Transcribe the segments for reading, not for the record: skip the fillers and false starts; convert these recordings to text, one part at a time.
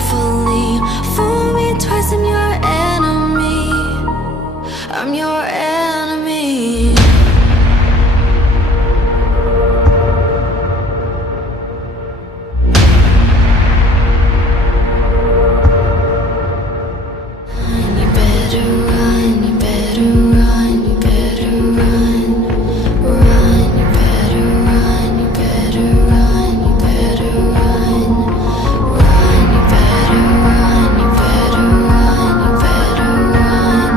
carefully. Fool me twice, I'm your enemy. I'm your enemy. You better run, you better run, you better run. Run, you better run, you better run, you better run. Run, you better run, you better run, you better run.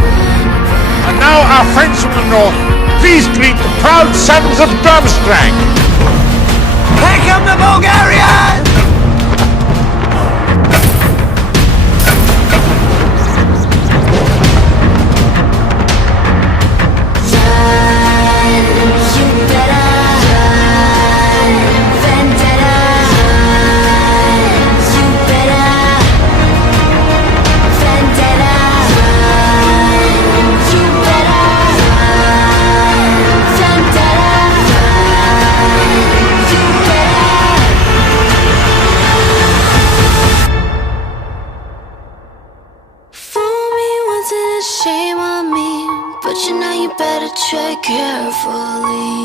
Run, you better. And now our friends from the north, please greet the proud sons of Durmstrang. Here come the Bulgarians! Shame on me, but you know you better tread carefully.